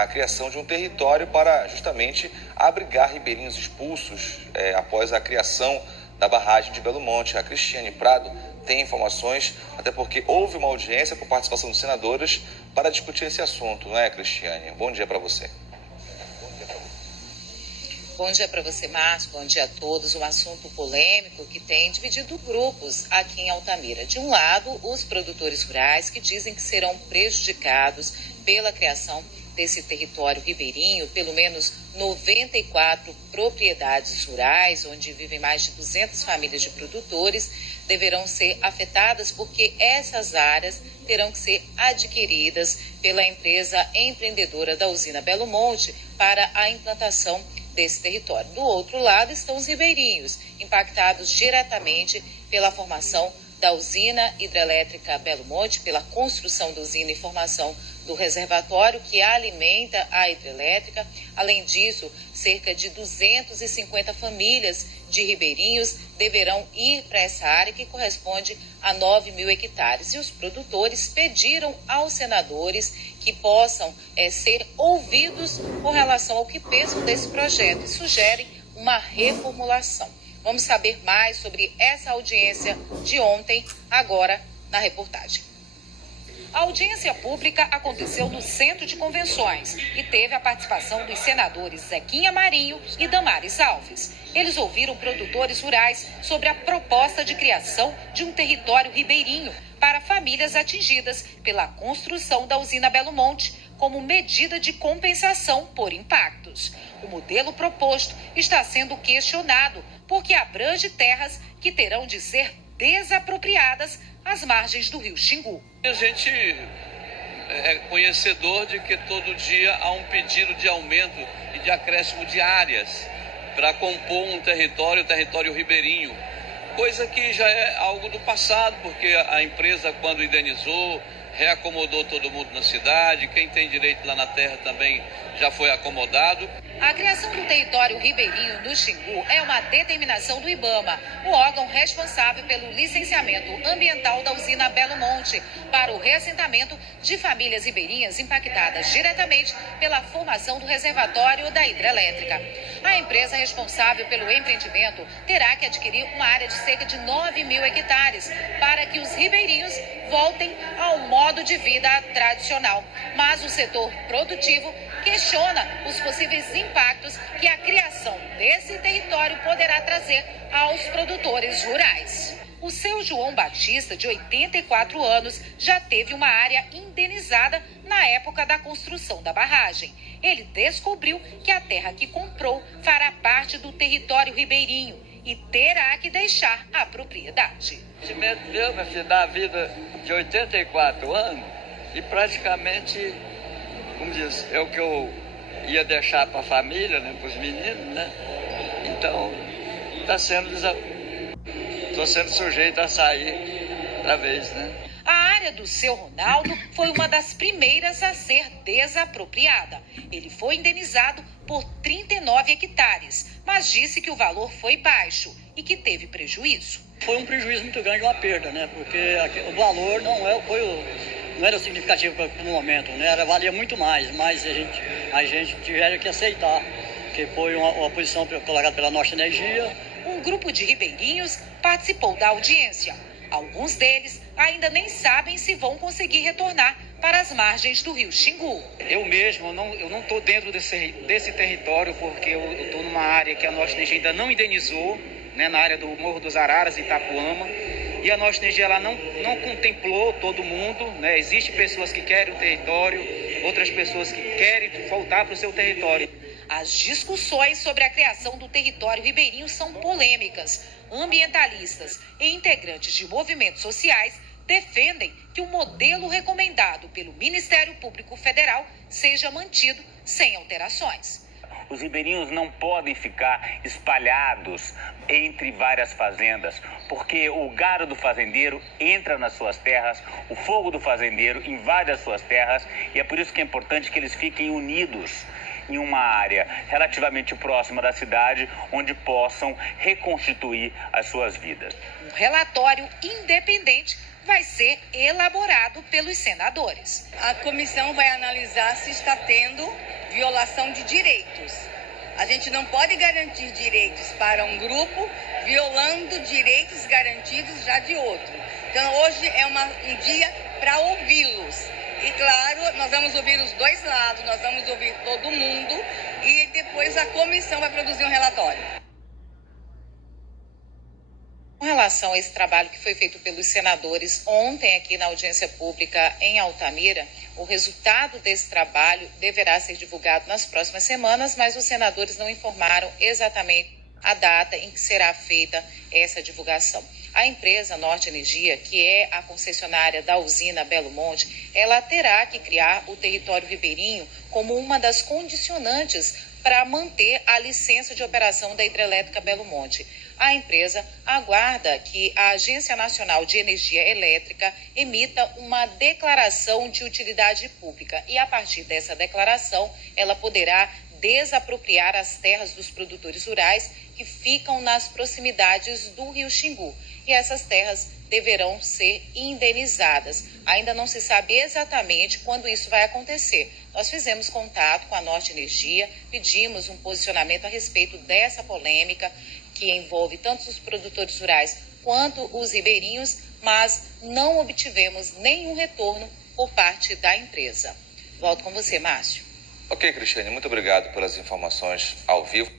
a criação de um território para justamente abrigar ribeirinhos expulsos após a criação da barragem de Belo Monte. A Cristiane Prado tem informações, até porque houve uma audiência por participação dos senadores para discutir esse assunto, não é, Cristiane? Bom dia para você. Bom dia para você, Márcio. Bom dia a todos. Um assunto polêmico que tem dividido grupos aqui em Altamira. De um lado, os produtores rurais que dizem que serão prejudicados pela criação desse território ribeirinho, pelo menos 94 propriedades rurais, onde vivem mais de 200 famílias de produtores, deverão ser afetadas porque essas áreas terão que ser adquiridas pela empresa empreendedora da usina Belo Monte para a implantação desse território. Do outro lado estão os ribeirinhos, impactados diretamente pela formação da usina hidrelétrica Belo Monte, pela construção da usina e formação do reservatório que alimenta a hidrelétrica. Além disso, cerca de 250 famílias de ribeirinhos deverão ir para essa área que corresponde a 9.000 hectares. E os produtores pediram aos senadores que possam ser ouvidos com relação ao que pensam desse projeto e sugerem uma reformulação. Vamos saber mais sobre essa audiência de ontem, agora na reportagem. A audiência pública aconteceu no Centro de Convenções e teve a participação dos senadores Zequinha Marinho e Damares Alves. Eles ouviram produtores rurais sobre a proposta de criação de um território ribeirinho para famílias atingidas pela construção da usina Belo Monte, como medida de compensação por impactos. O modelo proposto está sendo questionado porque abrange terras que terão de ser desapropriadas às margens do rio Xingu. A gente é conhecedor de que todo dia há um pedido de aumento e de acréscimo de áreas para compor um território ribeirinho, coisa que já é algo do passado, porque a empresa, quando indenizou, reacomodou todo mundo na cidade, quem tem direito lá na terra também já foi acomodado. A criação do território ribeirinho no Xingu é uma determinação do IBAMA, o órgão responsável pelo licenciamento ambiental da usina Belo Monte, para o reassentamento de famílias ribeirinhas impactadas diretamente pela formação do reservatório da hidrelétrica. A empresa responsável pelo empreendimento terá que adquirir uma área de cerca de 9.000 hectares para que os ribeirinhos voltem ao modo de vida tradicional. Mas o setor produtivo questiona os possíveis impactos que a criação desse território poderá trazer aos produtores rurais. O seu João Batista, de 84 anos, já teve uma área indenizada na época da construção da barragem. Ele descobriu que a terra que comprou fará parte do território ribeirinho e terá que deixar a propriedade. O investimento meu, meu filho, da vida de 84 anos e praticamente, como diz, é o que eu ia deixar para a família, né, para os meninos, né? Então, estou sendo sujeito a sair outra vez, né? A área do seu Ronaldo foi uma das primeiras a ser desapropriada. Ele foi indenizado por 39 hectares, mas disse que o valor foi baixo e que teve prejuízo. Foi um prejuízo muito grande, uma perda, né? Porque o valor não era significativo no momento, né? Valia muito mais, mas a gente tiveram que aceitar, que foi uma posição colocada pela Norte Energia. Um grupo de ribeirinhos participou da audiência. Alguns deles ainda nem sabem se vão conseguir retornar para as margens do rio Xingu. Eu mesmo, eu não estou dentro desse território, porque eu estou numa área que a Norte Energia ainda não indenizou, né, na área do Morro dos Araras, Itapuama, e a Norte Energia ela não contemplou todo mundo, né? Existem pessoas que querem o território, outras pessoas que querem voltar para o seu território. As discussões sobre a criação do território ribeirinho são polêmicas. Ambientalistas e integrantes de movimentos sociais defendem que o modelo recomendado pelo Ministério Público Federal seja mantido sem alterações. Os ribeirinhos não podem ficar espalhados entre várias fazendas, porque o gado do fazendeiro entra nas suas terras, o fogo do fazendeiro invade as suas terras, e é por isso que é importante que eles fiquem unidos em uma área relativamente próxima da cidade, onde possam reconstituir as suas vidas. Um relatório independente vai ser elaborado pelos senadores. A comissão vai analisar se está tendo violação de direitos. A gente não pode garantir direitos para um grupo violando direitos garantidos já de outro. Então, hoje é um dia para ouvi-los. E, claro, nós vamos ouvir os dois lados, nós vamos ouvir todo mundo e depois a comissão vai produzir um relatório. Com relação a esse trabalho que foi feito pelos senadores ontem aqui na audiência pública em Altamira, o resultado desse trabalho deverá ser divulgado nas próximas semanas, mas os senadores não informaram exatamente a data em que será feita essa divulgação. A empresa Norte Energia, que é a concessionária da usina Belo Monte, ela terá que criar o território ribeirinho como uma das condicionantes para manter a licença de operação da hidrelétrica Belo Monte. A empresa aguarda que a Agência Nacional de Energia Elétrica emita uma declaração de utilidade pública e, a partir dessa declaração, ela poderá desapropriar as terras dos produtores rurais que ficam nas proximidades do Rio Xingu. E essas terras deverão ser indenizadas. Ainda não se sabe exatamente quando isso vai acontecer. Nós fizemos contato com a Norte Energia, pedimos um posicionamento a respeito dessa polêmica que envolve tanto os produtores rurais quanto os ribeirinhos, mas não obtivemos nenhum retorno por parte da empresa. Volto com você, Márcio. Ok, Cristiane, muito obrigado pelas informações ao vivo.